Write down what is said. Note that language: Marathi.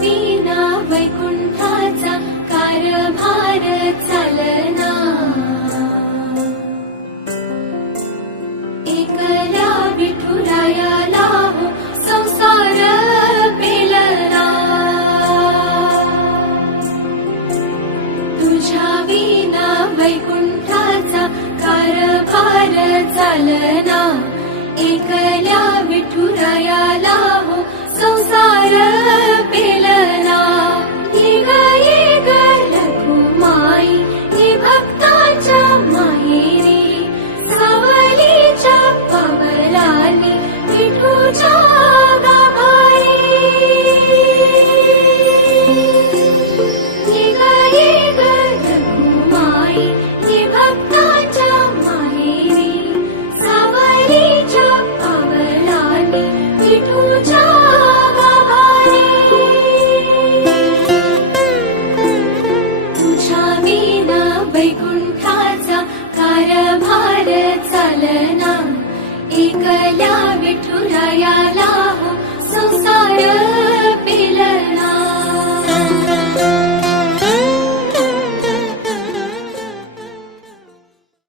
विना वैकुंठाचा कारभार चालना, एकल्या विठुरायाला हो संसार पेलना, तुझ्या विना वैकुंठाचा कारभार चालना, एकल्या विठुरायाला हो संसार पेलना। ये ग लघुमाई ही भक्ताच्या माहेरी, सावलीच्या पवलानी विठूच्या गाभारी। ये ग लघुमाई ही भक्ताच्या माहेरी, सावलीच्या पवलानी विठूच्या गाभारी। तुझ्या विना वैकुंठाचा कारभार चालना, एकल्या विठुरायाला हो संसार